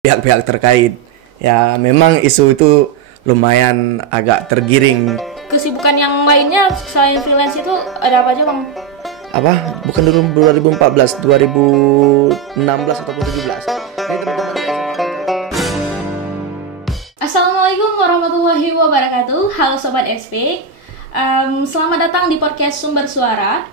pihak-pihak terkait. Ya memang isu itu lumayan agak tergiring. Kesibukan yang lainnya selain freelance itu ada apa aja, Bang? Apa? Bukan dulu 2014, 2016 ataupun 17. Assalamualaikum warahmatullahi wabarakatuh. Halo Sobat SP. Selamat datang di podcast Sumber Suara.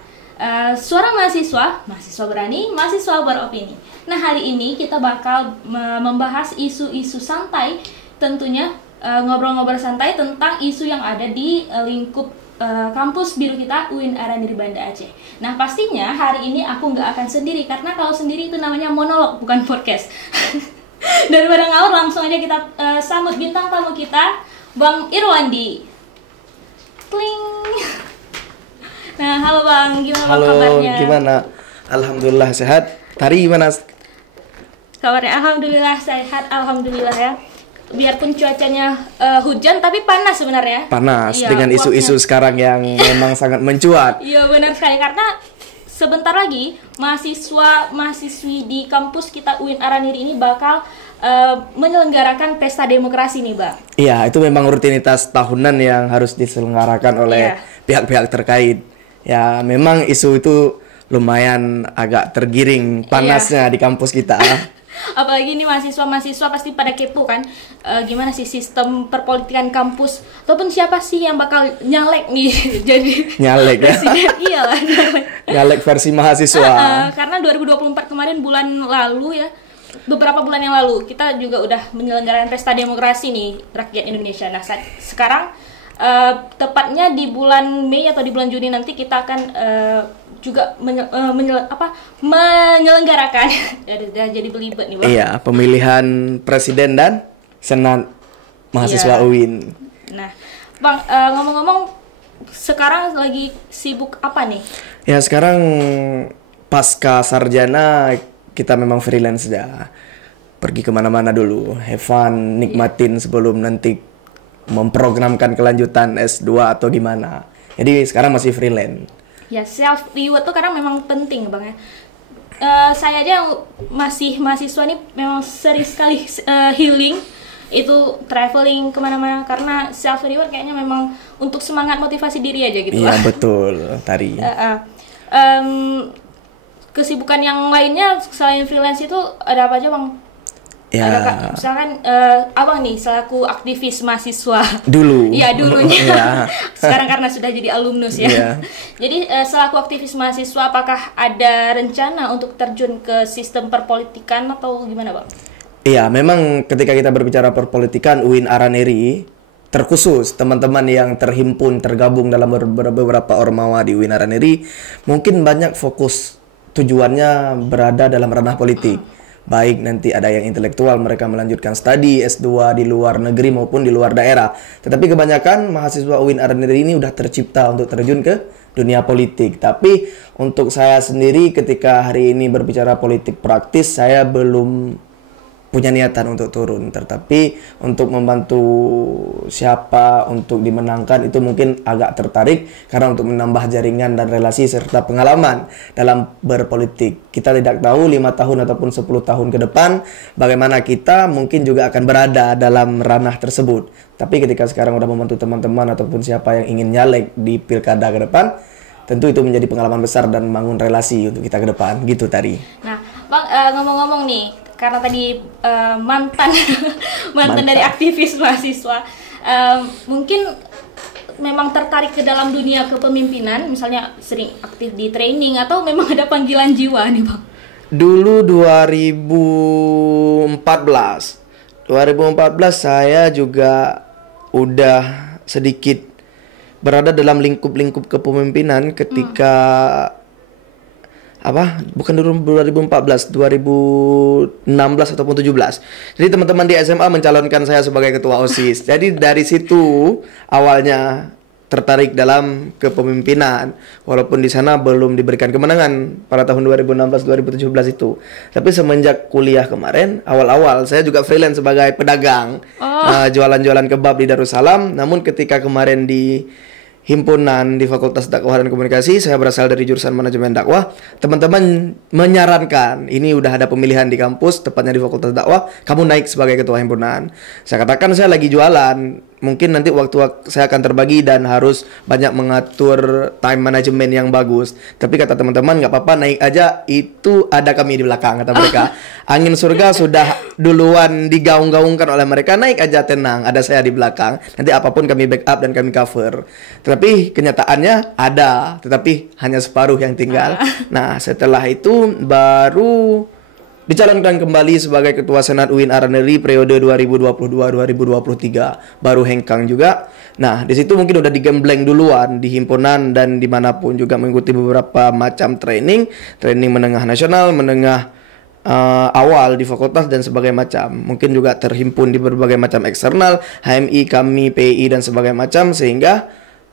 Suara mahasiswa, mahasiswa berani, mahasiswa beropini. Nah, hari ini kita bakal membahas isu-isu santai, tentunya ngobrol-ngobrol santai tentang isu yang ada di lingkup kampus biru kita UIN Araniri Banda Aceh. Nah, pastinya hari ini aku nggak akan sendiri, karena kalau sendiri itu namanya monolog, bukan podcast. Daripada ngawur, langsung aja kita sambut bintang tamu kita, Bang Irwandi. Kling. Nah, halo Bang, gimana Halo, kabarnya? gimana? Alhamdulillah sehat. Tari gimana? Kabarnya alhamdulillah sehat, alhamdulillah ya. Biarpun cuacanya hujan tapi panas sebenarnya. Panas Iya, dengan isu-isu uapnya. sekarang yang memang sangat mencuat. Iya, benar sekali, karena sebentar lagi mahasiswi di kampus kita UIN Araniri ini bakal menyelenggarakan pesta demokrasi nih, Bang. Iya, itu memang rutinitas tahunan yang harus diselenggarakan oleh pihak-pihak terkait. Ya, memang isu itu lumayan agak tergiring panasnya di kampus kita. Apalagi ini mahasiswa-mahasiswa pasti pada kepo kan, gimana sih sistem perpolitikan kampus, ataupun siapa sih yang bakal nyalek nih jadi Nyalek ya. presiden. Iyalah, nyalek. Nyalek versi mahasiswa. Karena 2024 kemarin bulan lalu ya, beberapa bulan yang lalu kita juga udah menyelenggarakan pesta demokrasi nih rakyat Indonesia. Nah, sekarang tepatnya di bulan Mei atau di bulan Juni nanti kita akan juga menyelenggarakan jadi belibet nih, Bang. Iya, pemilihan presiden dan senat mahasiswa Iya. UIN. Nah, Bang, ngomong-ngomong, sekarang lagi sibuk apa nih? Ya, sekarang pasca sarjana kita memang freelance ya. Pergi kemana-mana dulu, have fun, nikmatin sebelum nanti memprogramkan kelanjutan S2 atau gimana. Jadi sekarang masih freelance. Ya, self reward tuh kadang memang penting, Bang ya. Saya aja yang masih mahasiswa nih memang sering sekali healing, itu traveling kemana-mana, karena self reward kayaknya memang untuk semangat motivasi diri aja gitu. Iya, Bang. betul, Tari. Kesibukan yang lainnya selain freelance itu ada apa aja, Bang? Ya, Ada, misalkan abang nih selaku aktivis mahasiswa dulu. ya dulunya. Ya. Sekarang karena sudah jadi alumnus ya. Iya. Jadi selaku aktivis mahasiswa, apakah ada rencana untuk terjun ke sistem perpolitikan atau gimana, Bang? Iya, memang ketika kita berbicara perpolitikan UIN Araniri, terkhusus teman-teman yang terhimpun, tergabung dalam beberapa ormawa di UIN Araniri, mungkin banyak fokus tujuannya berada dalam ranah politik. Baik nanti ada yang intelektual, mereka melanjutkan studi S2 di luar negeri maupun di luar daerah. Tetapi kebanyakan mahasiswa UIN Araniri ini udah tercipta untuk terjun ke dunia politik. Tapi untuk saya sendiri ketika hari ini berbicara politik praktis, saya belum punya niatan untuk turun. Tetapi untuk membantu siapa untuk dimenangkan itu mungkin agak tertarik, karena untuk menambah jaringan dan relasi serta pengalaman dalam berpolitik. Kita tidak tahu 5 tahun ataupun 10 tahun ke depan bagaimana kita mungkin juga akan berada dalam ranah tersebut. Tapi ketika sekarang udah membantu teman-teman ataupun siapa yang ingin nyalek di pilkada ke depan, tentu itu menjadi pengalaman besar dan membangun relasi untuk kita ke depan. Gitu tadi. Nah, Bang, ngomong-ngomong nih, karena tadi mantan dari aktivis mahasiswa, mungkin memang tertarik ke dalam dunia kepemimpinan, misalnya sering aktif di training, atau memang ada panggilan jiwa nih, Bang? Dulu 2014 saya juga udah sedikit berada dalam lingkup-lingkup kepemimpinan ketika bukan dulu 2014, 2016 ataupun 17. Jadi teman-teman di SMA mencalonkan saya sebagai ketua OSIS. Jadi dari situ awalnya tertarik dalam kepemimpinan, walaupun di sana belum diberikan kemenangan pada tahun 2016-2017 itu. Tapi semenjak kuliah kemarin, awal-awal saya juga freelance sebagai pedagang, jualan-jualan kebab di Darussalam. Namun ketika kemarin di himpunan di Fakultas Dakwah dan Komunikasi. Saya berasal dari jurusan Manajemen Dakwah. Teman-teman menyarankan, ini udah ada pemilihan di kampus, tepatnya di Fakultas Dakwah, kamu naik sebagai ketua himpunan. Saya katakan saya lagi jualan, mungkin nanti waktu saya akan terbagi dan harus banyak mengatur time management yang bagus. Tapi kata teman-teman, nggak apa-apa, naik aja, itu ada kami di belakang, kata mereka. Angin surga sudah duluan digaung-gaungkan oleh mereka, naik aja tenang, ada saya di belakang. Nanti apapun kami backup dan kami cover. Tetapi kenyataannya ada, tetapi hanya separuh yang tinggal. Nah, setelah itu baru dicalonkan kembali sebagai Ketua Senat UIN Araneri periode 2022-2023. Baru hengkang juga. Nah, di situ mungkin udah digembleng duluan di himpunan dan dimanapun juga mengikuti beberapa macam training menengah nasional, menengah awal di fakultas dan sebagainya macam. Mungkin juga terhimpun di berbagai macam eksternal, HMI, kami, PI dan sebagainya macam, sehingga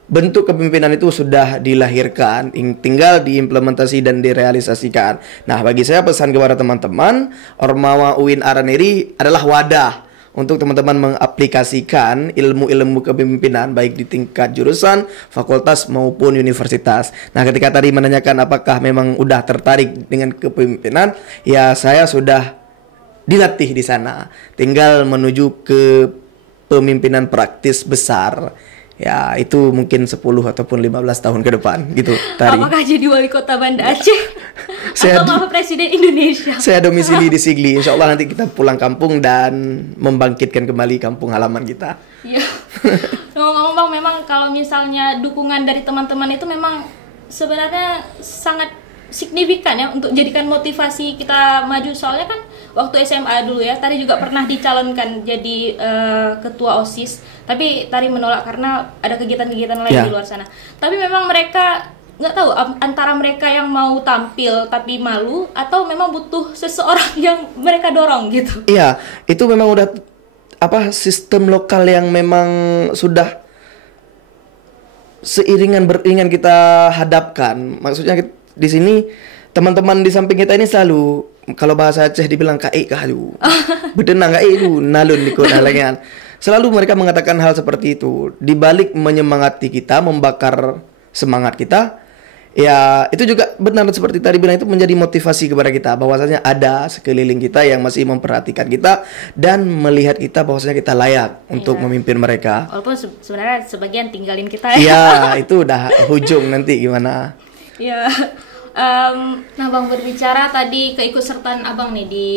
bentuk kepemimpinan itu sudah dilahirkan, tinggal diimplementasi dan direalisasikan. Nah, bagi saya pesan kepada teman-teman, Ormawa UIN Araneri adalah wadah untuk teman-teman mengaplikasikan ilmu-ilmu kepemimpinan baik di tingkat jurusan, fakultas maupun universitas. Nah, ketika tadi menanyakan apakah memang udah tertarik dengan kepemimpinan, ya saya sudah dilatih di sana. Tinggal menuju ke pemimpinan praktis besar. Ya, itu mungkin 10 ataupun 15 tahun ke depan gitu, Tari. Apakah jadi wali kota Banda Aceh? Atau maaf presiden Indonesia? Saya domisili di Sigli. Insya Allah nanti kita pulang kampung dan membangkitkan kembali kampung halaman kita. Iya. Ngomong-ngomong Bang, memang kalau misalnya dukungan dari teman-teman itu memang sebenarnya sangat signifikan ya untuk jadikan motivasi kita maju. Soalnya kan waktu SMA dulu ya, Tari juga pernah dicalonkan jadi ketua OSIS. Tapi Tari menolak karena ada kegiatan-kegiatan lain di luar sana. Tapi memang mereka nggak tahu antara mereka yang mau tampil tapi malu atau memang butuh seseorang yang mereka dorong gitu. Iya, itu memang udah sistem lokal yang memang sudah beriringan kita hadapkan. Maksudnya di sini teman-teman di samping kita ini selalu, kalau bahasa Aceh dibilang kae kayu. Bedenang kae itu nalun di kota lengan. Selalu mereka mengatakan hal seperti itu. Di balik menyemangati kita, membakar semangat kita, ya itu juga benar seperti tadi bilang, itu menjadi motivasi kepada kita bahwasanya ada sekeliling kita yang masih memperhatikan kita dan melihat kita bahwasanya kita layak untuk memimpin mereka. Walaupun sebenarnya sebagian tinggalin kita ya. Ya, itu udah hujung nanti gimana. Ya. Nah Bang, berbicara tadi keikutsertaan Abang nih di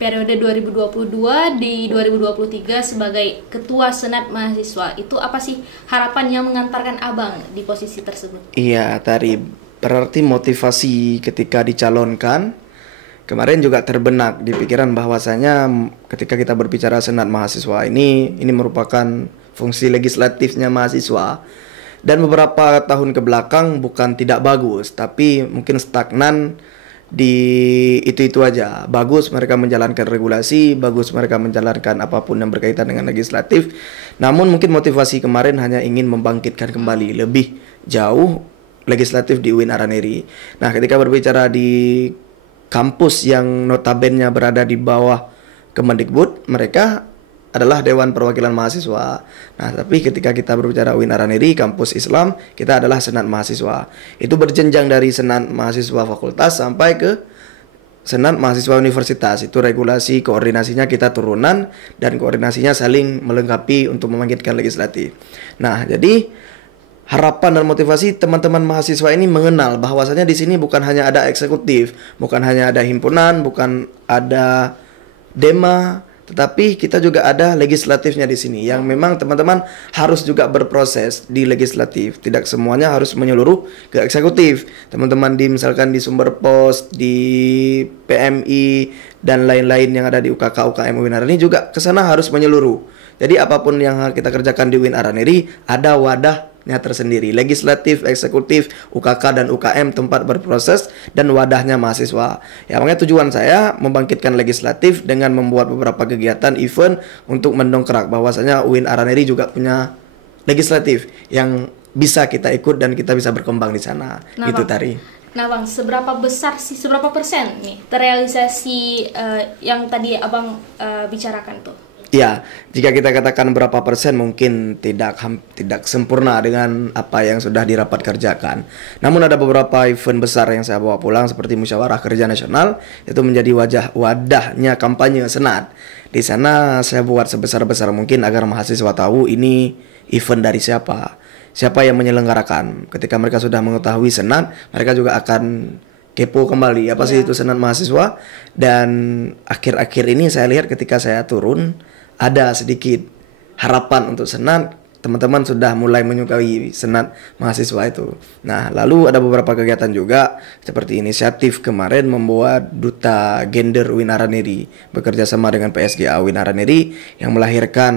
periode 2022 di 2023 sebagai Ketua Senat Mahasiswa, itu apa sih harapan yang mengantarkan Abang di posisi tersebut? Iya, Tari, berarti motivasi ketika dicalonkan kemarin juga terbenak di pikiran bahwasanya ketika kita berbicara Senat Mahasiswa ini merupakan fungsi legislatifnya mahasiswa. Dan beberapa tahun ke belakang bukan tidak bagus, tapi mungkin stagnan di itu aja. Bagus mereka menjalankan regulasi, bagus mereka menjalankan apapun yang berkaitan dengan legislatif. Namun mungkin motivasi kemarin hanya ingin membangkitkan kembali lebih jauh legislatif di UIN Araneri. Nah, ketika berbicara di kampus yang notabene berada di bawah Kemendikbud, mereka adalah Dewan Perwakilan Mahasiswa. Nah, tapi ketika kita berbicara UIN Araneri, kampus Islam, kita adalah Senat Mahasiswa. Itu berjenjang dari Senat Mahasiswa Fakultas sampai ke Senat Mahasiswa Universitas. Itu regulasi koordinasinya kita turunan dan koordinasinya saling melengkapi untuk membangkitkan legislatif. Nah, jadi harapan dan motivasi teman-teman mahasiswa ini mengenal bahwasanya di sini bukan hanya ada eksekutif, bukan hanya ada himpunan, bukan ada Dema, tetapi kita juga ada legislatifnya di sini yang memang teman-teman harus juga berproses di legislatif. Tidak semuanya harus menyeluruh ke eksekutif. Teman-teman misalkan di Sumber Pos, di PMI dan lain-lain yang ada di UKK UKM UIN Araneri juga ke sana harus menyeluruh. Jadi apapun yang kita kerjakan di UIN Araneri ada wadahnya tersendiri. Legislatif, eksekutif, UKK dan UKM tempat berproses dan wadahnya mahasiswa. Ya, makanya tujuan saya membangkitkan legislatif dengan membuat beberapa kegiatan event untuk mendongkrak bahwasanya UIN Araneri juga punya legislatif yang bisa kita ikut dan kita bisa berkembang di sana. Nah, itu Bang. Tari. Nah Bang, seberapa persen nih terrealisasi yang tadi Abang bicarakan tuh? Ya, jika kita katakan berapa persen mungkin tidak sempurna dengan apa yang sudah dirapat kerjakan. Namun ada beberapa event besar yang saya bawa pulang seperti Musyawarah Kerja Nasional, itu menjadi wadahnya kampanye Senat. Di sana saya buat sebesar-besar mungkin agar mahasiswa tahu ini event dari siapa, siapa yang menyelenggarakan. Ketika mereka sudah mengetahui Senat, mereka juga akan kepo kembali apa sih itu Senat mahasiswa. Dan akhir-akhir ini saya lihat ketika saya turun ada sedikit harapan untuk Senat, teman-teman sudah mulai menyukai Senat mahasiswa itu. Nah, lalu ada beberapa kegiatan juga seperti inisiatif kemarin membuat Duta Gender UIN Araneri bekerja sama dengan PSGA UIN Araneri yang melahirkan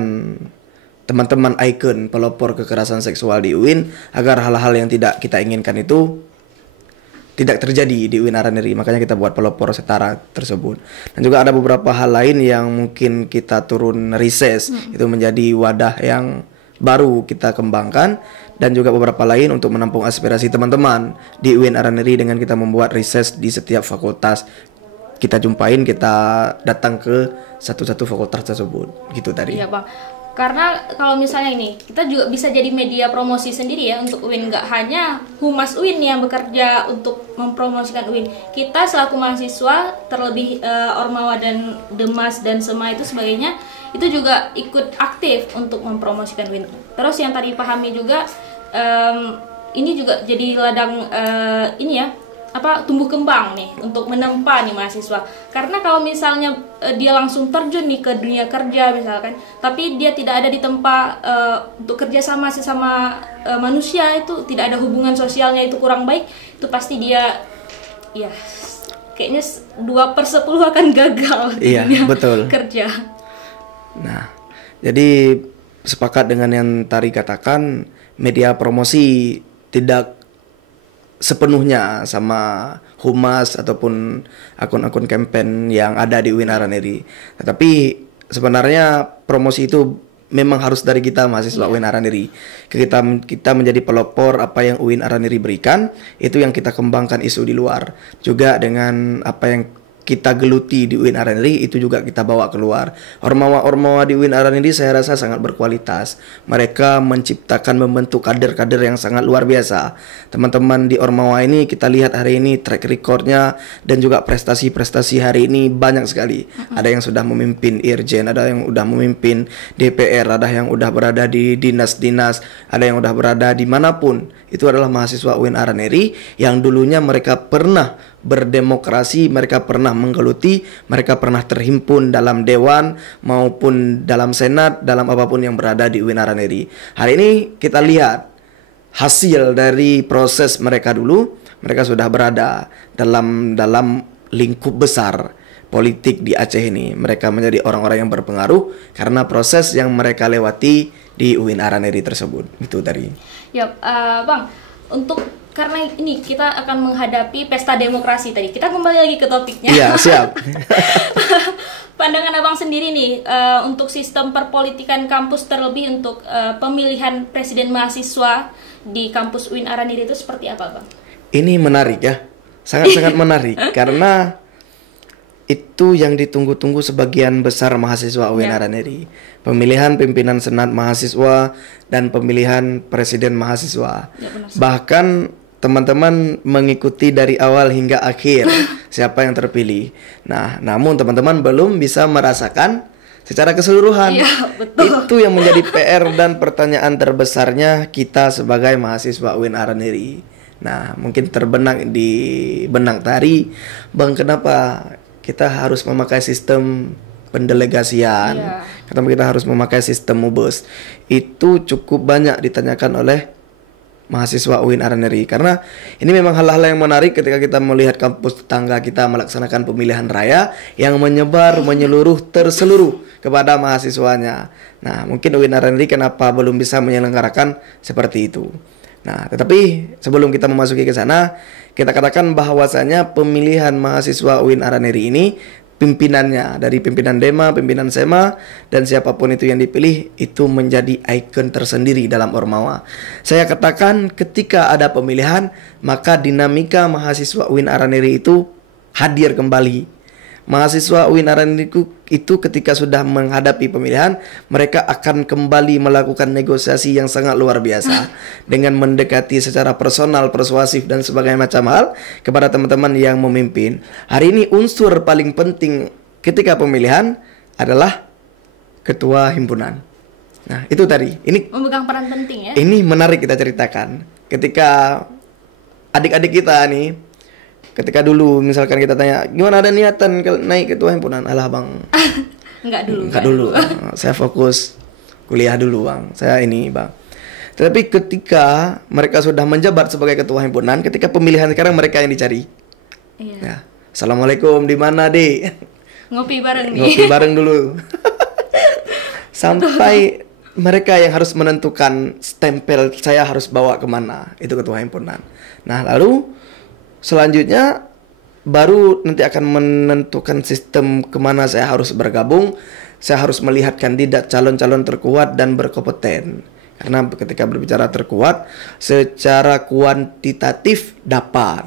teman-teman ikon pelopor kekerasan seksual di UIN agar hal-hal yang tidak kita inginkan itu tidak terjadi di UIN Araneri. Makanya kita buat pelopor setara tersebut. Dan juga ada beberapa hal lain yang mungkin kita turun riset itu menjadi wadah yang baru kita kembangkan, dan juga beberapa lain untuk menampung aspirasi teman-teman di UIN Araneri dengan kita membuat riset di setiap fakultas. Kita jumpain, kita datang ke satu-satu fakultas tersebut gitu tadi. Iya Bang, karena kalau misalnya ini kita juga bisa jadi media promosi sendiri ya untuk UIN, nggak hanya Humas UIN yang bekerja untuk mempromosikan UIN. Kita selaku mahasiswa, terlebih Ormawa dan Demas dan Sema itu sebagainya, itu juga ikut aktif untuk mempromosikan UIN. Terus yang tadi pahami juga, ini juga jadi ladang ini ya, tumbuh kembang nih untuk menempa nih mahasiswa. Karena kalau misalnya dia langsung terjun nih ke dunia kerja misalkan, tapi dia tidak ada di tempat untuk kerjasama sesama manusia, itu tidak ada hubungan sosialnya, itu kurang baik, itu pasti dia ya kayaknya 2/10 akan gagal di dunia kerja. Nah, jadi sepakat dengan yang tadi katakan, media promosi tidak sepenuhnya sama humas ataupun akun-akun campaign yang ada di UIN Araneri. Tetapi sebenarnya promosi itu memang harus dari kita mahasiswa UIN Araneri. Kita menjadi pelopor apa yang UIN Araneri berikan, itu yang kita kembangkan isu di luar. Juga dengan apa yang kita geluti di UIN Araneri, itu juga kita bawa keluar. Ormawa-ormawa di UIN Araneri saya rasa sangat berkualitas. Mereka menciptakan, membentuk kader-kader yang sangat luar biasa. Teman-teman di Ormawa ini kita lihat hari ini track recordnya dan juga prestasi-prestasi hari ini banyak sekali. Ada yang sudah memimpin Irjen, ada yang sudah memimpin DPR, ada yang sudah berada di dinas-dinas, ada yang sudah berada dimanapun. Itu adalah mahasiswa UIN Araneri yang dulunya mereka pernah berdemokrasi, mereka pernah menggeluti, mereka pernah terhimpun dalam dewan maupun dalam senat, dalam apapun yang berada di UIN Araneri. Hari ini kita lihat hasil dari proses mereka dulu. Mereka sudah berada dalam lingkup besar politik di Aceh ini. Mereka menjadi orang-orang yang berpengaruh karena proses yang mereka lewati di UIN Araneri tersebut. Itu tadi. Ya, Bang, karena ini kita akan menghadapi pesta demokrasi tadi. Kita kembali lagi ke topiknya. Iya, siap. Pandangan Abang sendiri nih untuk sistem perpolitikan kampus, terlebih untuk pemilihan presiden mahasiswa di kampus UIN Araneri itu seperti apa, Bang? Ini menarik ya. Sangat-sangat menarik karena itu yang ditunggu-tunggu sebagian besar mahasiswa UIN Araneri. Pemilihan pimpinan senat mahasiswa dan pemilihan presiden mahasiswa. Ya, bahkan teman-teman mengikuti dari awal hingga akhir siapa yang terpilih. Nah, namun teman-teman belum bisa merasakan secara keseluruhan. Ya, betul. Itu yang menjadi PR dan pertanyaan terbesarnya kita sebagai mahasiswa UIN Araneri. Nah, mungkin terbenang di benak tadi, Bang, kenapa kita harus memakai sistem pendelegasian? Ya. Kenapa kita harus memakai sistem MUBES? Itu cukup banyak ditanyakan oleh mahasiswa UIN Araneri, karena ini memang hal-hal yang menarik ketika kita melihat kampus tetangga kita melaksanakan pemilihan raya yang menyeluruh terseluruh kepada mahasiswanya. Nah, mungkin UIN Araneri kenapa belum bisa menyelenggarakan seperti itu. Nah, tetapi sebelum kita memasuki ke sana, kita katakan bahwasanya pemilihan mahasiswa UIN Araneri ini, pimpinannya dari pimpinan Dema, pimpinan Sema, dan siapapun itu yang dipilih itu menjadi ikon tersendiri dalam Ormawa. Saya katakan ketika ada pemilihan, maka dinamika mahasiswa UIN Araneri itu hadir kembali. mahasiswa UIN Araniri itu ketika sudah menghadapi pemilihan, mereka akan kembali melakukan negosiasi yang sangat luar biasa dengan mendekati secara personal, persuasif dan sebagainya macam hal kepada teman-teman yang memimpin. Hari ini unsur paling penting ketika pemilihan adalah ketua himpunan. Nah, itu tadi. Ini memegang peran penting ya. Ini menarik kita ceritakan. Ketika adik-adik kita nih, ketika dulu misalkan kita tanya, gimana ada niatan naik ketua himpunan? Alah bang, Enggak dulu. Saya fokus kuliah dulu bang. Saya ini bang. Tapi ketika mereka sudah menjabat sebagai ketua himpunan, ketika pemilihan sekarang mereka yang dicari. Iya. Ya. Assalamualaikum, di mana dek? Ngopi bareng nih. Ngopi bareng dulu. Sampai mereka yang harus menentukan stempel saya harus bawa kemana, itu ketua himpunan. Nah lalu selanjutnya baru nanti akan menentukan sistem kemana saya harus bergabung. Saya harus melihat kandidat calon-calon terkuat dan berkompeten. Karena ketika berbicara terkuat, secara kuantitatif dapat,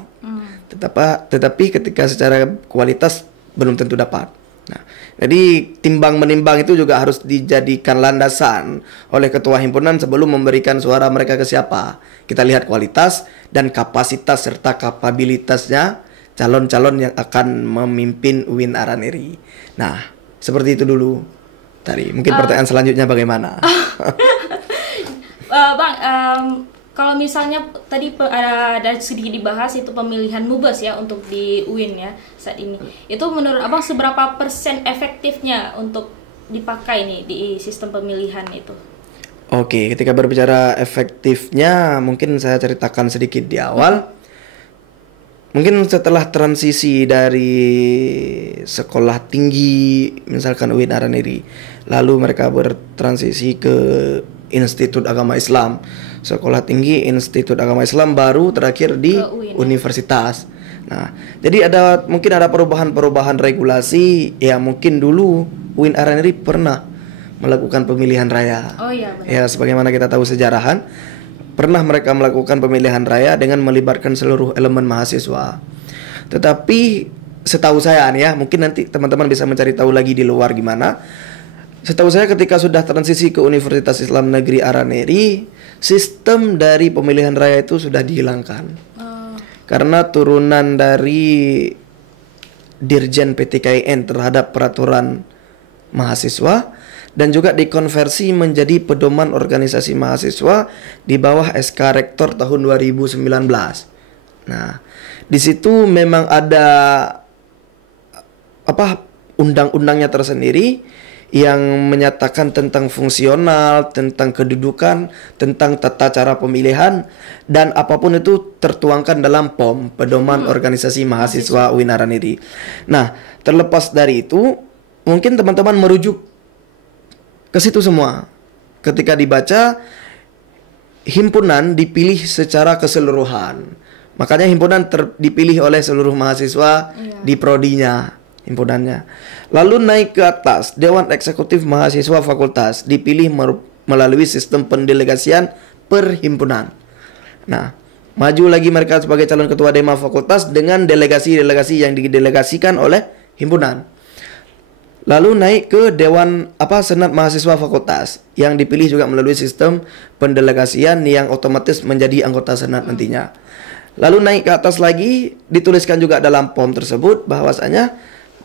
tetapi ketika secara kualitas belum tentu dapat. Nah, jadi timbang menimbang itu juga harus dijadikan landasan oleh ketua himpunan sebelum memberikan suara mereka ke siapa. Kita lihat kualitas dan kapasitas serta kapabilitasnya calon-calon yang akan memimpin UIN Araniri. Nah, seperti itu dulu. Tadi mungkin pertanyaan selanjutnya bagaimana? Bang, kalau misalnya tadi ada sedikit dibahas itu pemilihan mubas ya untuk di UIN ya saat ini. Itu menurut Abang seberapa persen efektifnya untuk dipakai nih di sistem pemilihan itu? Oke, ketika berbicara efektifnya mungkin saya ceritakan sedikit di awal. Mungkin setelah transisi dari sekolah tinggi misalkan UIN Araniri, lalu mereka bertransisi ke Institut Agama Islam, sekolah tinggi Institut Agama Islam, baru terakhir di universitas. Nah, jadi mungkin ada perubahan-perubahan regulasi ya. Mungkin dulu UIN Araniri pernah melakukan pemilihan raya. Oh iya benar. Ya, sebagaimana kita tahu sejarahan, pernah mereka melakukan pemilihan raya dengan melibatkan seluruh elemen mahasiswa. Tetapi setahu saya nih ya, mungkin nanti teman-teman bisa mencari tahu lagi di luar gimana. Setahu saya ketika sudah transisi ke Universitas Islam Negeri Araniri, sistem dari pemilihan raya itu sudah dihilangkan. Karena turunan dari Dirjen PTKIN terhadap peraturan mahasiswa dan juga dikonversi menjadi pedoman organisasi mahasiswa di bawah SK Rektor tahun 2019. Nah, di situ memang ada undang-undangnya tersendiri yang menyatakan tentang fungsional, tentang kedudukan, tentang tata cara pemilihan, dan apapun itu tertuangkan dalam POM, Pedoman Organisasi Mahasiswa UIN Araniri. Nah, terlepas dari itu, mungkin teman-teman merujuk ke situ semua. Ketika dibaca, himpunan dipilih secara keseluruhan. Makanya himpunan dipilih oleh seluruh mahasiswa di prodinya, himpunannya. Lalu naik ke atas, Dewan Eksekutif Mahasiswa Fakultas dipilih melalui sistem pendelegasian per himpunan. Nah, maju lagi mereka sebagai calon ketua Dema Fakultas dengan delegasi-delegasi yang didelegasikan oleh himpunan. Lalu naik ke Dewan Senat Mahasiswa Fakultas yang dipilih juga melalui sistem pendelegasian yang otomatis menjadi anggota senat nantinya. Lalu naik ke atas lagi, dituliskan juga dalam POM tersebut bahwasanya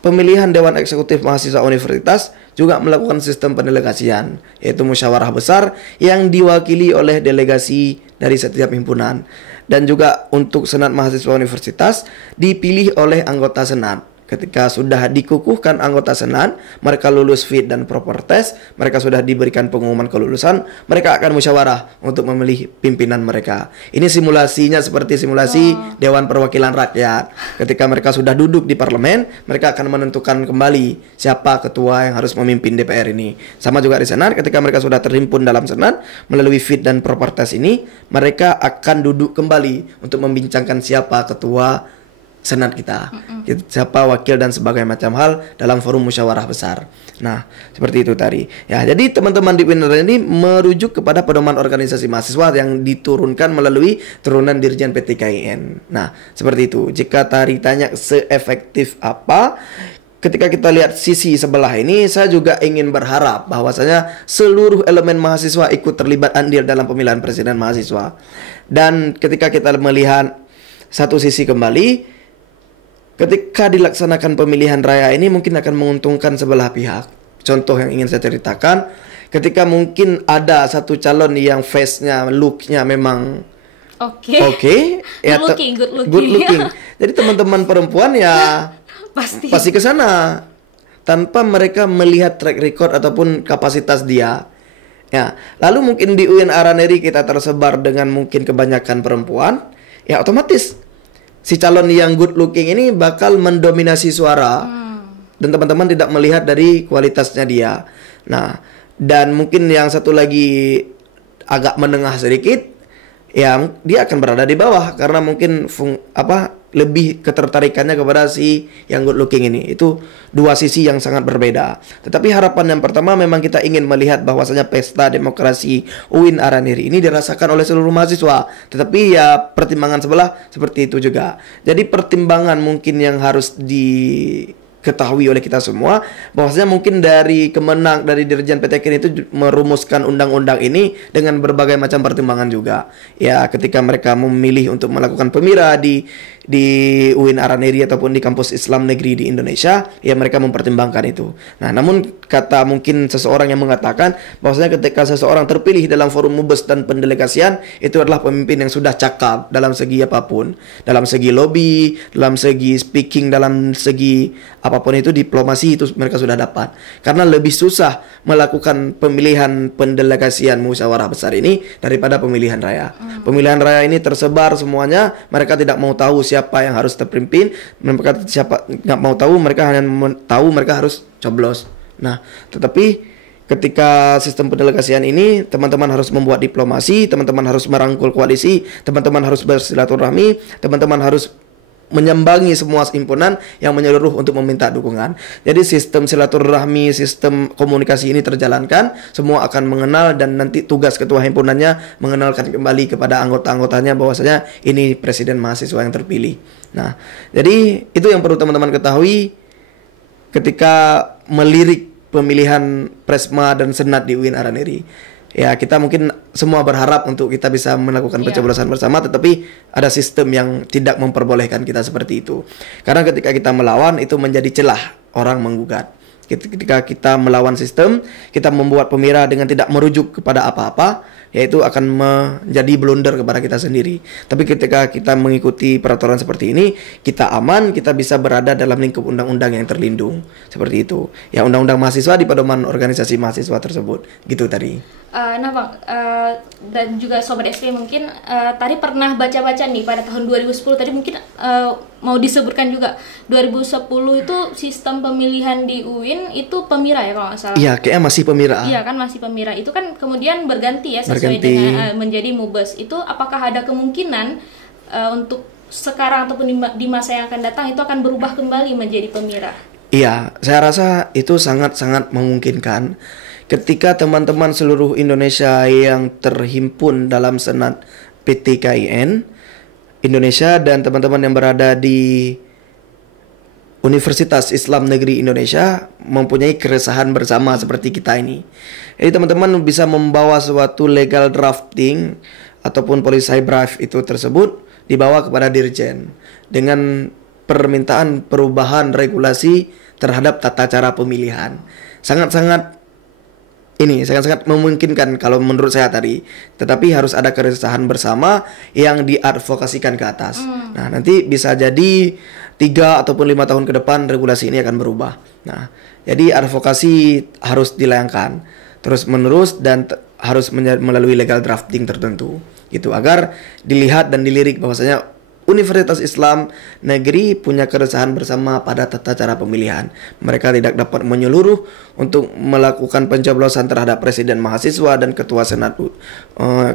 pemilihan Dewan Eksekutif Mahasiswa Universitas juga melakukan sistem pendelegasian, yaitu musyawarah besar yang diwakili oleh delegasi dari setiap himpunan. Dan juga untuk Senat Mahasiswa Universitas dipilih oleh anggota Senat. Ketika sudah dikukuhkan anggota Senat, mereka lulus fit dan proper test, mereka sudah diberikan pengumuman kelulusan, mereka akan musyawarah untuk memilih pimpinan mereka. Ini simulasinya seperti simulasi Dewan Perwakilan Rakyat. Ketika mereka sudah duduk di parlemen, mereka akan menentukan kembali siapa ketua yang harus memimpin DPR ini. Sama juga di Senat, ketika mereka sudah terhimpun dalam Senat, melalui fit dan proper test ini, mereka akan duduk kembali untuk membincangkan siapa ketua Senat kita, siapa wakil dan sebagainya macam hal dalam forum musyawarah besar. Nah, seperti itu tadi. Ya, jadi teman-teman di UIN ini merujuk kepada pedoman organisasi mahasiswa yang diturunkan melalui turunan Dirjen PTKIN. Nah, seperti itu. Jika tadi tanya seefektif apa, ketika kita lihat sisi sebelah ini, saya juga ingin berharap bahwasanya seluruh elemen mahasiswa ikut terlibat andil dalam pemilihan presiden mahasiswa. Dan ketika kita melihat satu sisi kembali, ketika dilaksanakan pemilihan raya ini mungkin akan menguntungkan sebelah pihak. Contoh yang ingin saya ceritakan, ketika mungkin ada satu calon yang face-nya, look-nya memang oke, ya, good looking. Jadi teman-teman perempuan ya pasti ke sana tanpa mereka melihat track record ataupun kapasitas dia. Ya, lalu mungkin di UIN Araneri kita tersebar dengan mungkin kebanyakan perempuan, ya otomatis si calon yang good looking ini bakal mendominasi suara. Dan teman-teman tidak melihat dari kualitasnya dia. Nah, dan mungkin yang satu lagi agak menengah sedikit, ya dia akan berada di bawah karena mungkin lebih ketertarikannya kepada si yang good looking ini. Itu dua sisi yang sangat berbeda. Tetapi harapan yang pertama memang kita ingin melihat bahwasanya pesta demokrasi UIN Araneri ini dirasakan oleh seluruh mahasiswa. Tetapi ya pertimbangan sebelah seperti itu juga. Jadi pertimbangan mungkin yang harus diketahui oleh kita semua bahwasanya mungkin dari Dirjen PTKIN itu merumuskan undang-undang ini dengan berbagai macam pertimbangan juga. Ya, ketika mereka memilih untuk melakukan pemira di UIN Araneri ataupun di kampus Islam negeri di Indonesia, ya mereka mempertimbangkan itu. Nah, namun kata mungkin seseorang yang mengatakan bahwasanya ketika seseorang terpilih dalam forum mubes dan pendelegasian, itu adalah pemimpin yang sudah cakap dalam segi apapun, dalam segi lobby, dalam segi speaking, dalam segi apapun itu, diplomasi itu mereka sudah dapat. Karena lebih susah melakukan pemilihan pendelegasian musyawarah besar ini daripada pemilihan raya. Pemilihan raya ini tersebar semuanya, mereka tidak mau tahu siapa yang harus terpimpin, mereka nggak mau tahu, mereka hanya tahu mereka harus coblos. Nah, tetapi ketika sistem pendelegasian ini, teman-teman harus membuat diplomasi, teman-teman harus merangkul koalisi, teman-teman harus bersilaturahmi, teman-teman harus menyambangi semua himpunan yang menyeluruh untuk meminta dukungan. Jadi sistem silaturahmi, sistem komunikasi ini terjalankan, semua akan mengenal dan nanti tugas ketua himpunannya mengenalkan kembali kepada anggota-anggotanya bahwasanya ini presiden mahasiswa yang terpilih. Nah, jadi itu yang perlu teman-teman ketahui ketika melirik pemilihan Presma dan Senat di UIN Araneri. Ya, kita mungkin semua berharap untuk kita bisa melakukan pencoblosan bersama, tetapi ada sistem yang tidak memperbolehkan kita seperti itu. Karena ketika kita melawan, itu menjadi celah orang menggugat. Ketika kita melawan sistem, kita membuat pemira dengan tidak merujuk kepada apa-apa, yaitu akan menjadi blunder kepada kita sendiri. Tapi ketika kita mengikuti peraturan seperti ini, kita aman, kita bisa berada dalam lingkup undang-undang yang terlindung. Seperti itu. Ya, undang-undang mahasiswa di pedoman organisasi mahasiswa tersebut. Gitu tadi. Nah Bang, dan juga Sobat SP mungkin tadi pernah baca-baca nih pada tahun 2010, tadi mungkin mau disebutkan juga 2010 itu sistem pemilihan di UIN itu pemira ya kalau nggak salah. Iya, kayaknya masih pemira. Iya kan, masih pemira. Itu kan kemudian berganti ya sesuai dengan menjadi mubes. Itu apakah ada kemungkinan untuk sekarang ataupun di masa yang akan datang itu akan berubah kembali menjadi pemira? Iya, saya rasa itu sangat-sangat memungkinkan. Ketika teman-teman seluruh Indonesia yang terhimpun dalam Senat PTKIN Indonesia dan teman-teman yang berada di Universitas Islam Negeri Indonesia mempunyai keresahan bersama seperti kita ini. Jadi teman-teman bisa membawa suatu legal drafting ataupun policy brief itu tersebut dibawa kepada Dirjen dengan permintaan perubahan regulasi terhadap tata cara pemilihan. Sangat-sangat memungkinkan kalau menurut saya tadi. Tetapi harus ada keresahan bersama yang diadvokasikan ke atas. Nah, nanti bisa jadi 3 ataupun 5 tahun ke depan regulasi ini akan berubah. Nah, jadi advokasi harus dilayangkan terus menerus dan harus melalui legal drafting tertentu gitu, agar dilihat dan dilirik bahwasanya Universitas Islam Negeri punya keresahan bersama pada tata cara pemilihan. Mereka tidak dapat menyeluruh untuk melakukan pencoblosan terhadap presiden mahasiswa dan ketua senat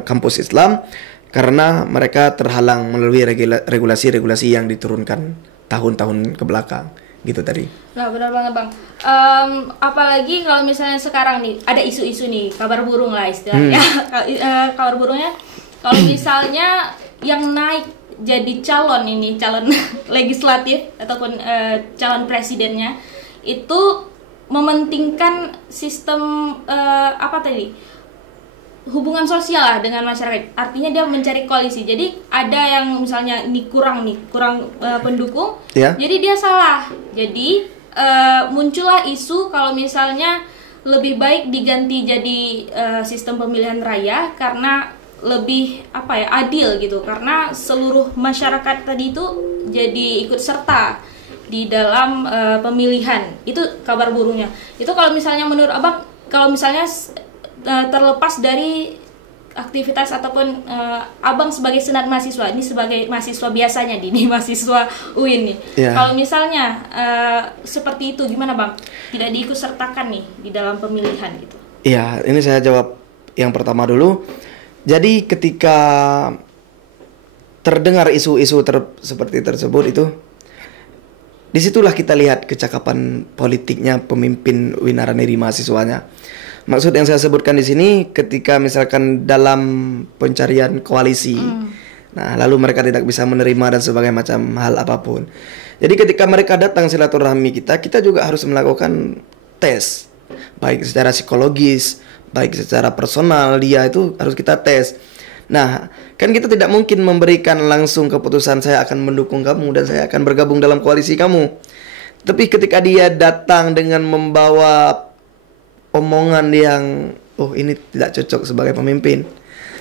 kampus Islam karena mereka terhalang melalui regulasi-regulasi yang diturunkan tahun-tahun ke belakang. Gitu tadi. Nah, benar banget Bang. Apalagi kalau misalnya sekarang nih ada isu-isu nih, kabar burung lah istilahnya. Kabar burungnya kalau misalnya yang naik jadi calon legislatif ataupun calon presidennya itu mementingkan sistem apa tadi, hubungan sosial lah dengan masyarakat. Artinya dia mencari koalisi. Jadi ada yang misalnya ini kurang pendukung, jadi dia salah. Jadi muncullah isu kalau misalnya lebih baik diganti jadi sistem pemilihan raya karena lebih adil gitu, karena seluruh masyarakat tadi itu jadi ikut serta di dalam pemilihan. Itu kabar burungnya. Itu kalau misalnya menurut Abang, kalau misalnya terlepas dari aktivitas ataupun Abang sebagai senat mahasiswa, ini sebagai mahasiswa biasanya ini mahasiswa UIN nih. Kalau misalnya seperti itu gimana Bang? Tidak diikut sertakan nih di dalam pemilihan gitu. Iya, ini saya jawab yang pertama dulu. Jadi ketika terdengar isu-isu seperti tersebut itu, disitulah kita lihat kecakapan politiknya pemimpin UIN Araneri mahasiswanya. Maksud yang saya sebutkan di sini, ketika misalkan dalam pencarian koalisi, nah lalu mereka tidak bisa menerima dan sebagainya macam hal apapun. Jadi ketika mereka datang silaturahmi kita juga harus melakukan tes, baik secara psikologis, baik secara personal, dia itu harus kita tes. Nah, kan kita tidak mungkin memberikan langsung keputusan saya akan mendukung kamu dan saya akan bergabung dalam koalisi kamu. Tapi ketika dia datang dengan membawa omongan yang ini tidak cocok sebagai pemimpin,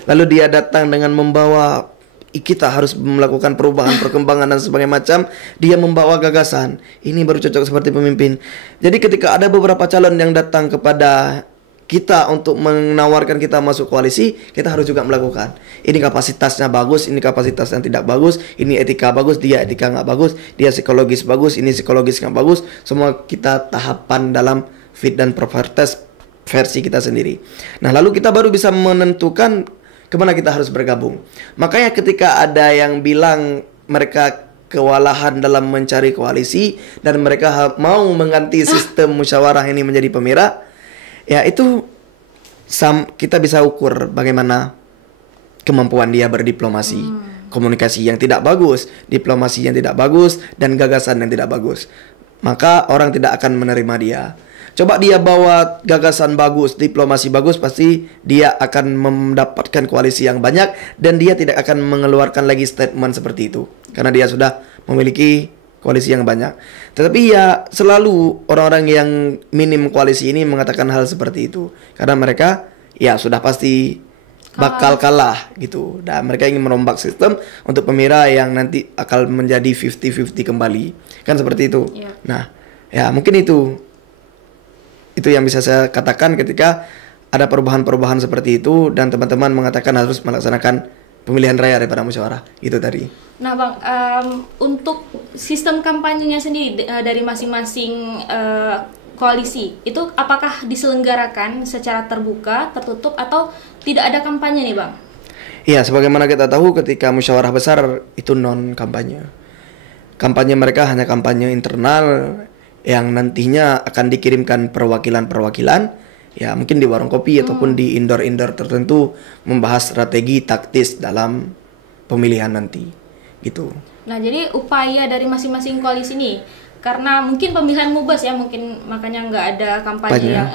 lalu dia datang dengan membawa kita harus melakukan perubahan, perkembangan dan sebagainya macam, dia membawa gagasan ini baru cocok seperti pemimpin. Jadi ketika ada beberapa calon yang datang kepada kita untuk menawarkan kita masuk koalisi, kita harus juga melakukan. Ini kapasitasnya bagus, ini kapasitasnya tidak bagus, ini etika bagus, dia etika nggak bagus, dia psikologis bagus, ini psikologis nggak bagus. Semua kita tahapan dalam fit dan proper test versi kita sendiri. Nah, lalu kita baru bisa menentukan kemana kita harus bergabung. Makanya ketika ada yang bilang mereka kewalahan dalam mencari koalisi dan mereka mau mengganti sistem musyawarah ini menjadi pemirah, ya itu kita bisa ukur bagaimana kemampuan dia berdiplomasi, komunikasi yang tidak bagus, diplomasi yang tidak bagus, dan gagasan yang tidak bagus. Maka orang tidak akan menerima dia. Coba dia bawa gagasan bagus, diplomasi bagus, pasti dia akan mendapatkan koalisi yang banyak dan dia tidak akan mengeluarkan lagi statement seperti itu karena dia sudah memiliki koalisi yang banyak. Tetapi ya selalu orang-orang yang minim koalisi ini mengatakan hal seperti itu karena mereka ya sudah pasti bakal kalah gitu. Dan mereka ingin merombak sistem untuk pemirsa yang nanti akan menjadi 50-50 kembali. Kan seperti itu. Nah, ya mungkin itu yang bisa saya katakan ketika ada perubahan-perubahan seperti itu dan teman-teman mengatakan harus melaksanakan pemilihan raya daripada musyawarah. Itu tadi. Nah Bang, untuk sistem kampanyenya sendiri dari masing-masing koalisi, itu apakah diselenggarakan secara terbuka, tertutup, atau tidak ada kampanye nih Bang? Iya, sebagaimana kita tahu ketika musyawarah besar itu non-kampanye. Kampanye mereka hanya kampanye internal yang nantinya akan dikirimkan perwakilan-perwakilan, ya mungkin di warung kopi ataupun di indoor-indoor tertentu membahas strategi taktis dalam pemilihan nanti, gitu. Nah, jadi upaya dari masing-masing koalisi ini, karena mungkin pemilihan mubas ya, mungkin makanya nggak ada kampanye yang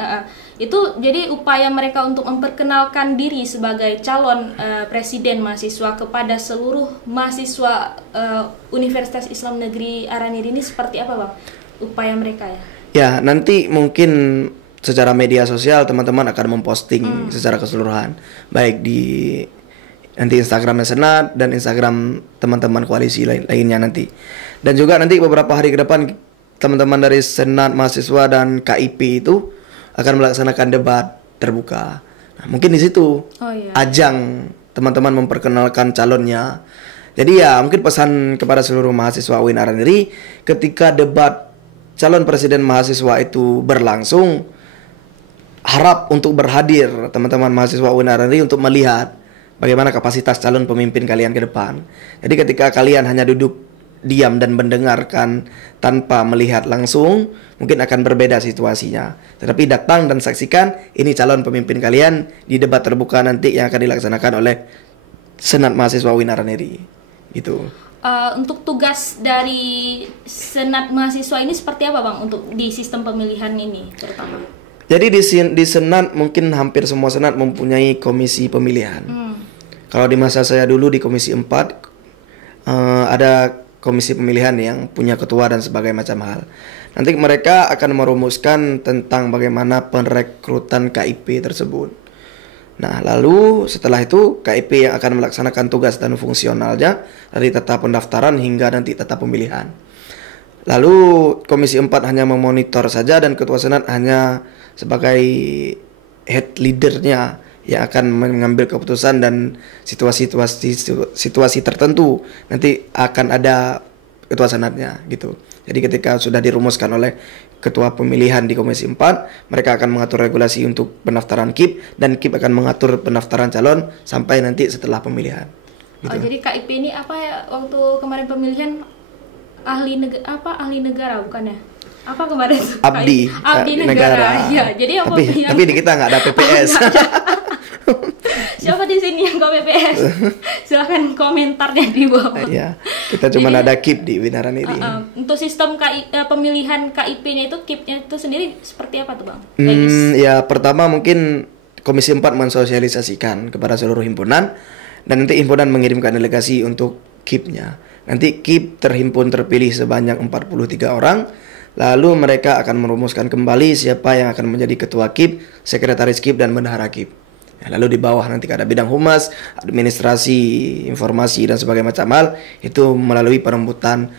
itu jadi upaya mereka untuk memperkenalkan diri sebagai calon presiden mahasiswa kepada seluruh mahasiswa Universitas Islam Negeri Araniri ini seperti apa Bang? Upaya mereka ya? Ya, nanti mungkin secara media sosial teman-teman akan memposting secara keseluruhan, baik di nanti Instagramnya Senat dan Instagram teman-teman koalisi lainnya nanti. Dan juga nanti beberapa hari ke depan teman-teman dari Senat mahasiswa dan KIP itu akan melaksanakan debat terbuka. Nah, mungkin di situ ajang teman-teman memperkenalkan calonnya. Jadi ya mungkin pesan kepada seluruh mahasiswa UIN Araniri ketika debat calon presiden mahasiswa itu berlangsung, harap untuk berhadir teman-teman mahasiswa UIN Araniri untuk melihat bagaimana kapasitas calon pemimpin kalian ke depan. Jadi ketika kalian hanya duduk diam dan mendengarkan tanpa melihat langsung, mungkin akan berbeda situasinya. Tetapi datang dan saksikan ini calon pemimpin kalian di debat terbuka nanti yang akan dilaksanakan oleh Senat Mahasiswa UIN Araniri. Gitu. Untuk tugas dari Senat Mahasiswa ini seperti apa Bang untuk di sistem pemilihan ini terutama? Jadi di Senat mungkin hampir semua Senat mempunyai komisi pemilihan. Kalau di masa saya dulu di Komisi 4 ada komisi pemilihan yang punya ketua dan sebagainya macam hal. Nanti mereka akan merumuskan tentang bagaimana perekrutan KIP tersebut. Nah, lalu setelah itu KIP yang akan melaksanakan tugas dan fungsionalnya dari tahap pendaftaran hingga nanti tahap pemilihan. Lalu Komisi 4 hanya memonitor saja dan Ketua Senat hanya sebagai head leadernya yang akan mengambil keputusan dan situasi tertentu nanti akan ada Ketua Senatnya gitu. Jadi ketika sudah dirumuskan oleh Ketua Pemilihan di Komisi 4, mereka akan mengatur regulasi untuk pendaftaran KIP dan KIP akan mengatur pendaftaran calon sampai nanti setelah pemilihan. Gitu. Oh, jadi KIP ini apa ya waktu kemarin pemilihan ahli negara bukan ya? Apa kemarin? Abdi negara. Ya, jadi yang tapi di kita nggak ada PPS. Siapa di sini yang PPS? Silahkan komentarnya di bawah. Ya, kita cuma ada KIP di Winaran ini. Untuk sistem pemilihan KIP-nya itu KIP-nya itu sendiri seperti apa tuh Bang? Ya pertama mungkin Komisi 4 mensosialisasikan kepada seluruh himpunan dan nanti himpunan mengirimkan delegasi untuk KIP-nya. Nanti KIP terhimpun terpilih sebanyak 43 orang. Lalu mereka akan merumuskan kembali siapa yang akan menjadi ketua KIP, sekretaris KIP dan bendahara KIP. Ya, lalu di bawah nanti ada bidang humas, administrasi, informasi dan sebagainya macam hal itu melalui peremputan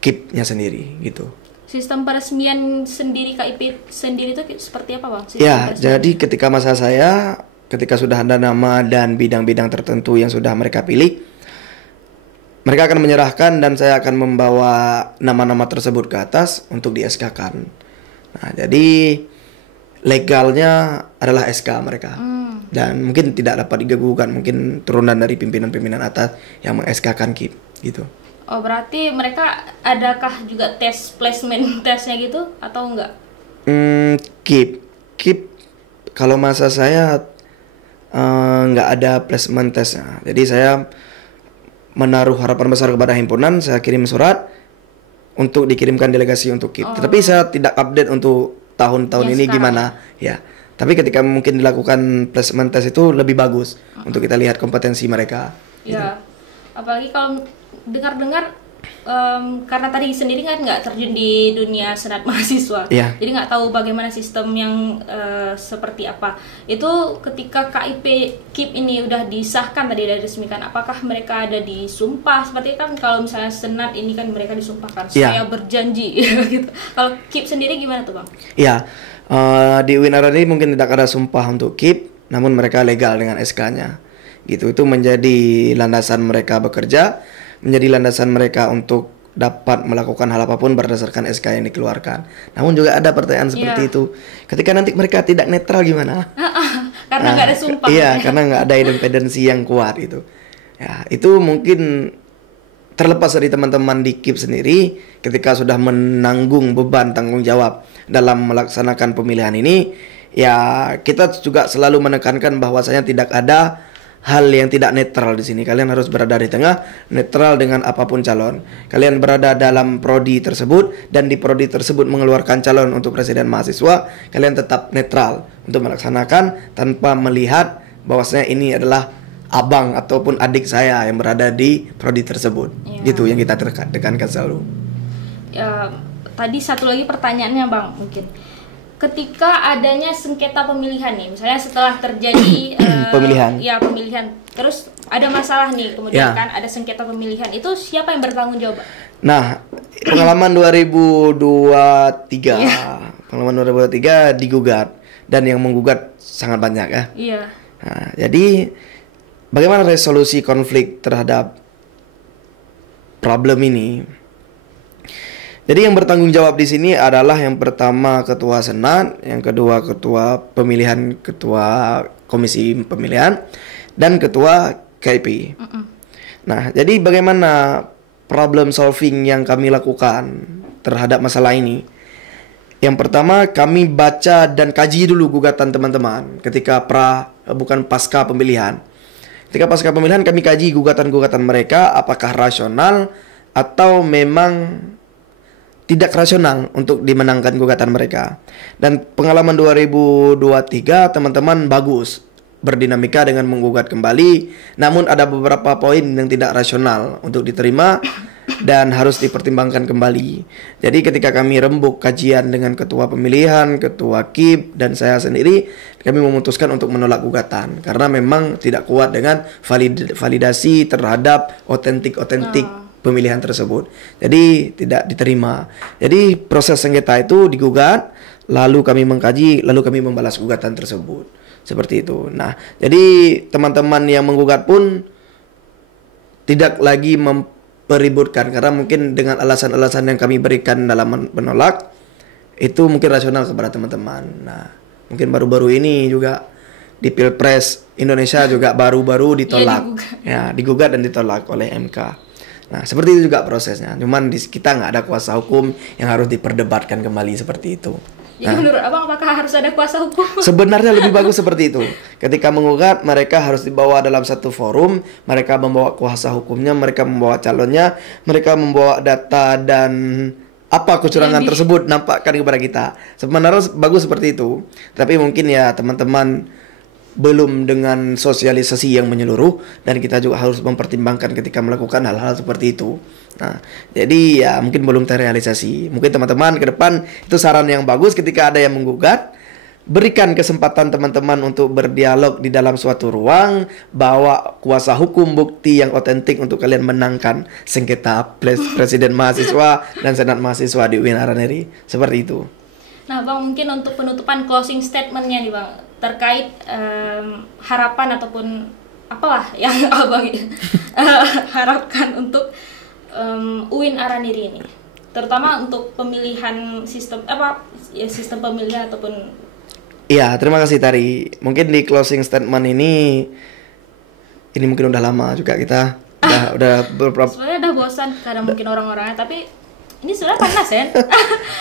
KIP-nya sendiri gitu. Sistem peresmian sendiri KIP sendiri itu seperti apa Bang? Jadi ketika masa saya, ketika sudah ada nama dan bidang-bidang tertentu yang sudah mereka pilih, mereka akan menyerahkan dan saya akan membawa nama-nama tersebut ke atas untuk di SK-kan. Nah, jadi legalnya adalah SK mereka. Dan mungkin tidak dapat diganggukan, mungkin turunan dari pimpinan-pimpinan atas yang meng-SK-kan KIP gitu. Oh, berarti mereka adakah juga tes placement tesnya gitu atau enggak? KIP kalau masa saya nggak ada placement tesnya. Jadi saya menaruh harapan besar kepada himpunan, saya kirim surat untuk dikirimkan delegasi untuk KIP. Tetapi saya tidak update untuk tahun-tahun ini gimana ya. Tapi ketika mungkin dilakukan placement test itu lebih bagus untuk kita lihat kompetensi mereka. Ya, gitu. Apalagi kalau dengar-dengar karena tadi sendiri kan nggak terjun di dunia senat mahasiswa, jadi nggak tahu bagaimana sistem yang seperti apa. Itu ketika KIP ini udah disahkan tadi dari resmikan, apakah mereka ada disumpah? Seperti kan kalau misalnya senat ini kan mereka disumpahkan, saya berjanji gitu. Kalau KIP sendiri gimana tuh Bang? Di Winaran ini mungkin tidak ada sumpah untuk KIP, namun mereka legal dengan SK-nya. Gitu, itu menjadi landasan mereka bekerja, menjadi landasan mereka untuk dapat melakukan hal apapun berdasarkan SK yang dikeluarkan. Namun juga ada pertanyaan seperti itu. Ketika nanti mereka tidak netral gimana? Karena nggak ada sumpah. Karena nggak ada independensi yang kuat itu. Ya, itu mungkin terlepas dari teman-teman di KIP sendiri, ketika sudah menanggung beban tanggung jawab dalam melaksanakan pemilihan ini, ya kita juga selalu menekankan bahwasanya tidak ada hal yang tidak netral di sini. Kalian harus berada di tengah, netral dengan apapun calon. Kalian berada dalam prodi tersebut dan di prodi tersebut mengeluarkan calon untuk presiden mahasiswa, kalian tetap netral untuk melaksanakan tanpa melihat bahwasanya ini adalah abang ataupun adik saya yang berada di prodi tersebut. Gitu yang kita tekankan selalu. Tadi satu lagi pertanyaannya Bang, mungkin ketika adanya sengketa pemilihan nih, misalnya setelah terjadi pemilihan, terus ada masalah nih, kemudian kan ada sengketa pemilihan, itu siapa yang bertanggung jawab? Nah, pengalaman 2023, pengalaman 2023 digugat dan yang menggugat sangat banyak ya. Nah, jadi bagaimana resolusi konflik terhadap problem ini? Jadi yang bertanggung jawab di sini adalah yang pertama ketua senat, yang kedua ketua pemilihan, ketua komisi pemilihan, dan ketua KIP. Nah, jadi bagaimana problem solving yang kami lakukan terhadap masalah ini? Yang pertama kami baca dan kaji dulu gugatan teman-teman ketika pasca pemilihan. Ketika pasca pemilihan kami kaji gugatan-gugatan mereka apakah rasional atau memang tidak rasional untuk dimenangkan gugatan mereka. Dan pengalaman 2023 teman-teman bagus berdinamika dengan menggugat kembali, namun ada beberapa poin yang tidak rasional untuk diterima dan harus dipertimbangkan kembali. Jadi ketika kami rembuk kajian dengan ketua pemilihan, ketua KIP, dan saya sendiri, kami memutuskan untuk menolak gugatan karena memang tidak kuat dengan validasi terhadap otentik pemilihan tersebut. Jadi tidak diterima. Jadi proses sengketa itu digugat, lalu kami mengkaji, lalu kami membalas gugatan tersebut. Seperti itu. Nah, jadi teman-teman yang menggugat pun tidak lagi mempeributkan karena mungkin dengan alasan-alasan yang kami berikan dalam menolak itu mungkin rasional kepada teman-teman. Nah, mungkin baru-baru ini juga di Pilpres Indonesia juga baru-baru ditolak. Ya, digugat dan ditolak oleh MK. Nah, seperti itu juga prosesnya. Cuman kita nggak ada kuasa hukum yang harus diperdebatkan kembali seperti itu. Jadi menurut Abang apakah harus ada kuasa hukum? Sebenarnya lebih bagus seperti itu. Ketika menggugat, mereka harus dibawa dalam satu forum, mereka membawa kuasa hukumnya, mereka membawa calonnya, mereka membawa data dan apa kecurangan tersebut nampakkan kepada kita. Sebenarnya bagus seperti itu. Tapi mungkin ya teman-teman belum dengan sosialisasi yang menyeluruh dan kita juga harus mempertimbangkan ketika melakukan hal-hal seperti itu. Nah, jadi ya mungkin belum terrealisasi. Mungkin teman-teman ke depan itu saran yang bagus ketika ada yang menggugat, berikan kesempatan teman-teman untuk berdialog di dalam suatu ruang, bawa kuasa hukum bukti yang otentik untuk kalian menangkan sengketa presiden mahasiswa dan senat mahasiswa di UIN Araneri. Seperti itu. Nah, Bang, mungkin untuk penutupan closing statement-nya nih, Bang, terkait harapan ataupun apalah yang Abang harapkan untuk UIN Araneri ini, terutama untuk pemilihan sistem sistem pemilihan ataupun. Iya, terima kasih Tari. Mungkin di closing statement ini mungkin udah lama juga kita udah beberapa. Sebenarnya udah bosan kadang mungkin orang-orangnya, tapi ini sebenarnya panas ya.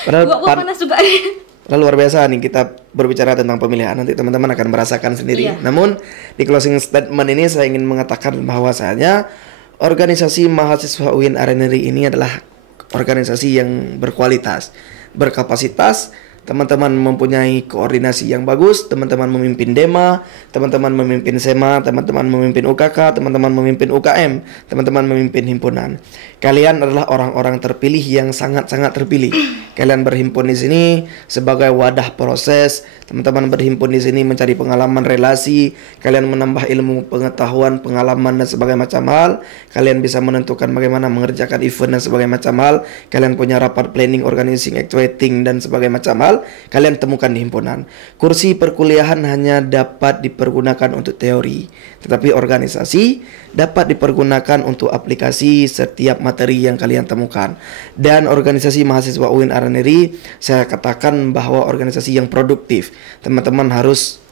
Padahal gua panas juga nih. Luar biasa nih kita berbicara tentang pemilihan, nanti teman-teman akan merasakan sendiri. Iya. Namun di closing statement ini saya ingin mengatakan bahwasanya organisasi mahasiswa UIN Araneri ini adalah organisasi yang berkualitas, berkapasitas. Teman-teman mempunyai koordinasi yang bagus, teman-teman memimpin DEMA, teman-teman memimpin SEMA, teman-teman memimpin UKK, teman-teman memimpin UKM, teman-teman memimpin himpunan. Kalian adalah orang-orang terpilih yang sangat-sangat terpilih. Kalian berhimpun di sini sebagai wadah proses, teman-teman berhimpun di sini mencari pengalaman relasi, kalian menambah ilmu, pengetahuan, pengalaman dan sebagainya macam hal. Kalian bisa menentukan bagaimana mengerjakan event dan sebagainya macam hal. Kalian punya rapat planning, organizing, actuating dan sebagainya macam hal. Kalian temukan di himpunan. Kursi perkuliahan hanya dapat dipergunakan untuk teori, tetapi organisasi dapat dipergunakan untuk aplikasi setiap materi yang kalian temukan. Dan organisasi mahasiswa UIN Araneri, saya katakan bahwa organisasi yang produktif. Teman-teman harus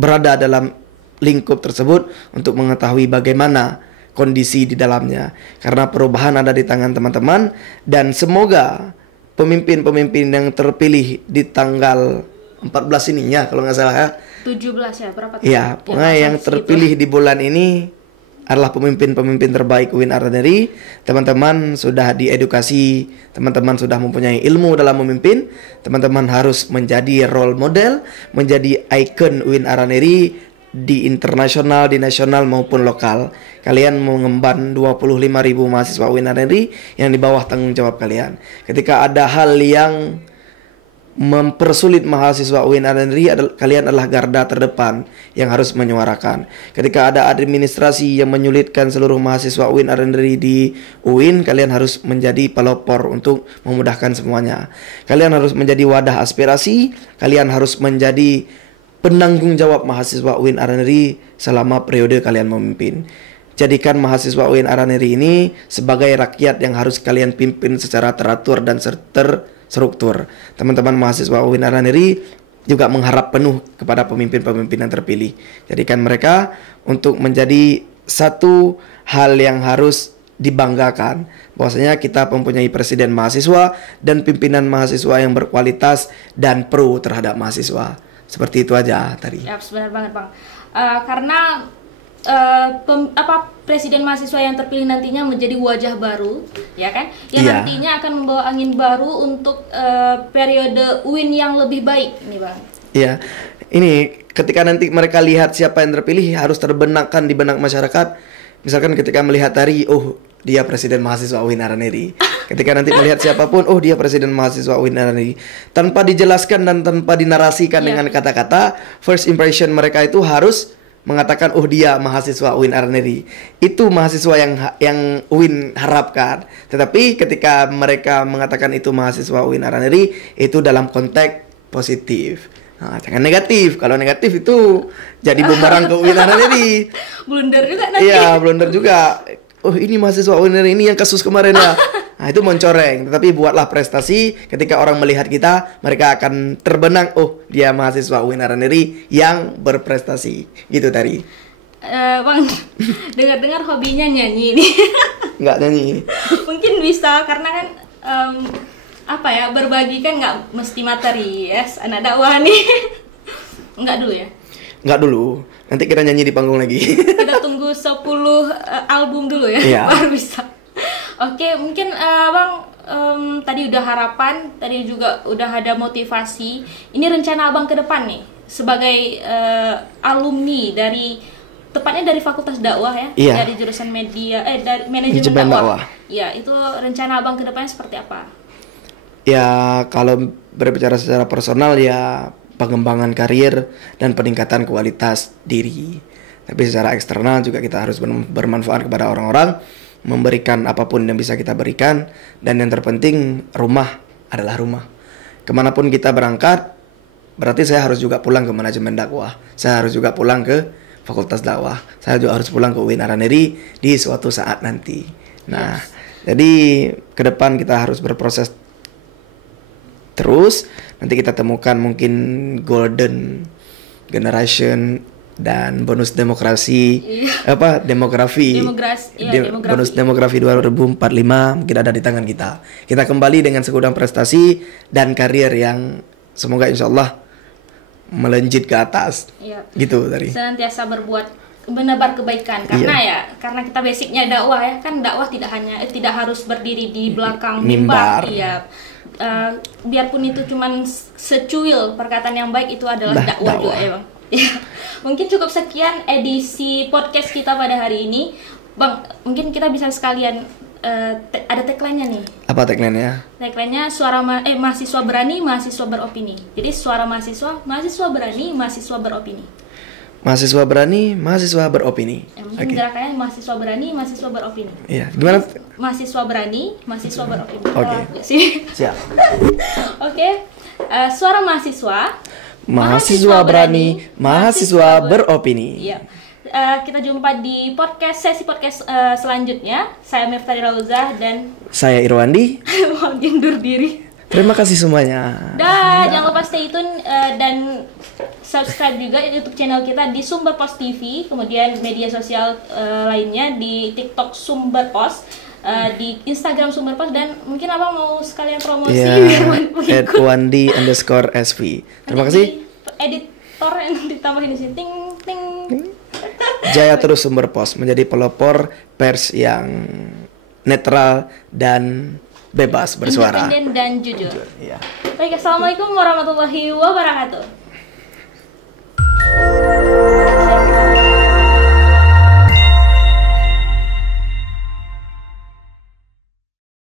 berada dalam lingkup tersebut untuk mengetahui bagaimana kondisi di dalamnya, karena perubahan ada di tangan teman-teman. Dan semoga pemimpin-pemimpin yang terpilih di tanggal 14 ini ya, kalau nggak salah ya. 17 ya, berapa? Iya, pokoknya yang terpilih di bulan ini adalah pemimpin-pemimpin terbaik UIN Araneri. Teman-teman sudah diedukasi, teman-teman sudah mempunyai ilmu dalam memimpin. Teman-teman harus menjadi role model, menjadi ikon UIN Araneri di internasional, di nasional maupun lokal. Kalian mengemban 25.000 mahasiswa UIN Araneri yang di bawah tanggung jawab kalian. Ketika ada hal yang mempersulit mahasiswa UIN Araneri, kalian adalah garda terdepan yang harus menyuarakan. Ketika ada administrasi yang menyulitkan seluruh mahasiswa UIN Araneri di UIN, kalian harus menjadi pelopor untuk memudahkan semuanya. Kalian harus menjadi wadah aspirasi, kalian harus menjadi penanggung jawab mahasiswa UIN Araneri selama periode kalian memimpin. Jadikan mahasiswa UIN Araneri ini sebagai rakyat yang harus kalian pimpin secara teratur dan terstruktur. Teman-teman mahasiswa UIN Araneri juga mengharap penuh kepada pemimpin-pemimpin yang terpilih. Jadikan mereka untuk menjadi satu hal yang harus dibanggakan, bahwasanya kita mempunyai presiden mahasiswa dan pimpinan mahasiswa yang berkualitas dan pro terhadap mahasiswa. Seperti itu aja tadi. Ya, benar banget Bang. Karena presiden mahasiswa yang terpilih nantinya menjadi wajah baru, ya kan? Yang Iya. nantinya akan membawa angin baru untuk periode UIN yang lebih baik, nih Bang. Iya. Ini ketika nanti mereka lihat siapa yang terpilih harus terbenakkan di benak masyarakat. Misalkan ketika melihat tari, oh dia presiden mahasiswa UIN Araneri. Ketika nanti melihat siapapun, oh dia presiden mahasiswa UIN Araneri. Tanpa dijelaskan dan tanpa dinarasikan dengan kata-kata, first impression mereka itu harus mengatakan, oh dia mahasiswa UIN Araneri. Itu mahasiswa yang UIN harapkan. Tetapi ketika mereka mengatakan itu mahasiswa UIN Araneri, itu dalam konteks positif. Nah, jangan negatif. Kalau negatif itu jadi bumerang ke UIN Araneri. Blunder juga nanti. Iya, blunder juga. Oh, ini mahasiswa UIN ini yang kasus kemarin ya. Nah, itu mencoreng. Tetapi buatlah prestasi. Ketika orang melihat kita, mereka akan terbenang. Oh, dia mahasiswa UIN Araneri yang berprestasi. Gitu tadi. Bang, dengar-dengar hobinya nyanyi ini. Nggak nyanyi. Mungkin bisa karena kan berbagi kan nggak mesti materi, yes, anak dakwah nih. Nggak dulu ya. Nggak dulu. Nanti kita nyanyi di panggung lagi. Kita tunggu 10 album dulu ya, Iya. baru bisa. Oke, mungkin Bang, tadi udah harapan, tadi juga udah ada motivasi. Ini rencana Abang ke depan nih sebagai alumni tepatnya dari Fakultas Dakwah ya, Iya. dari jurusan media, dari manajemen Manajemen dakwah. dakwah. Ya, itu rencana Abang ke depannya seperti apa? Ya, kalau berbicara secara personal ya pengembangan karir dan peningkatan kualitas diri. Tapi secara eksternal juga kita harus bermanfaat kepada orang-orang, memberikan apapun yang bisa kita berikan, dan yang terpenting rumah adalah rumah. Kemanapun kita berangkat, berarti saya harus juga pulang ke manajemen dakwah. Saya harus juga pulang ke Fakultas Dakwah. Saya juga harus pulang ke UIN Araneri di suatu saat nanti. Nah, jadi ke depan kita harus berproses terus. Nanti kita temukan mungkin golden generation dan bonus demografi. Demografi. Bonus demografi 2045 mungkin ada di tangan kita. Kita kembali dengan segudang prestasi dan karir yang semoga insyaallah melejit ke atas. Iya. Gitu tadi. Senantiasa menebar kebaikan karena karena kita basicnya dakwah ya, kan dakwah tidak harus berdiri di belakang mimbar. Iya. Biarpun itu cuman secuil perkataan yang baik, itu adalah dakwah juga ya Bang. Mungkin cukup sekian edisi podcast kita pada hari ini Bang. Mungkin kita bisa sekalian ada tagline-nya nih. Apa tagline-nya? Tagline-nya mahasiswa berani, mahasiswa beropini. Jadi suara mahasiswa, mahasiswa berani, mahasiswa beropini. Mahasiswa berani, mahasiswa beropini. Mungkin gerakannya mahasiswa berani, mahasiswa beropini. Iya, gimana? Mahasiswa berani, mahasiswa beropini. Oke. Siap. Oke. Suara mahasiswa, mahasiswa berani, mahasiswa beropini. Iya. Kita jumpa di sesi podcast selanjutnya. Saya Miftari Rauzah dan saya Irwandi. Mohon undur diri. Terima kasih semuanya. Jangan lupa stay tune dan subscribe juga YouTube channel kita di Sumber Pos TV, kemudian media sosial lainnya di TikTok Sumber Pos, di Instagram Sumber Pos, dan mungkin Abang mau sekalian promosi @wandi_sv. Terima kasih. Editor yang ditambahin di sini, ting ting. Jaya terus Sumber Pos menjadi pelopor pers yang netral dan bebas bersuara. Independen dan jujur. Iya. Baik, assalamualaikum warahmatullahi wabarakatuh.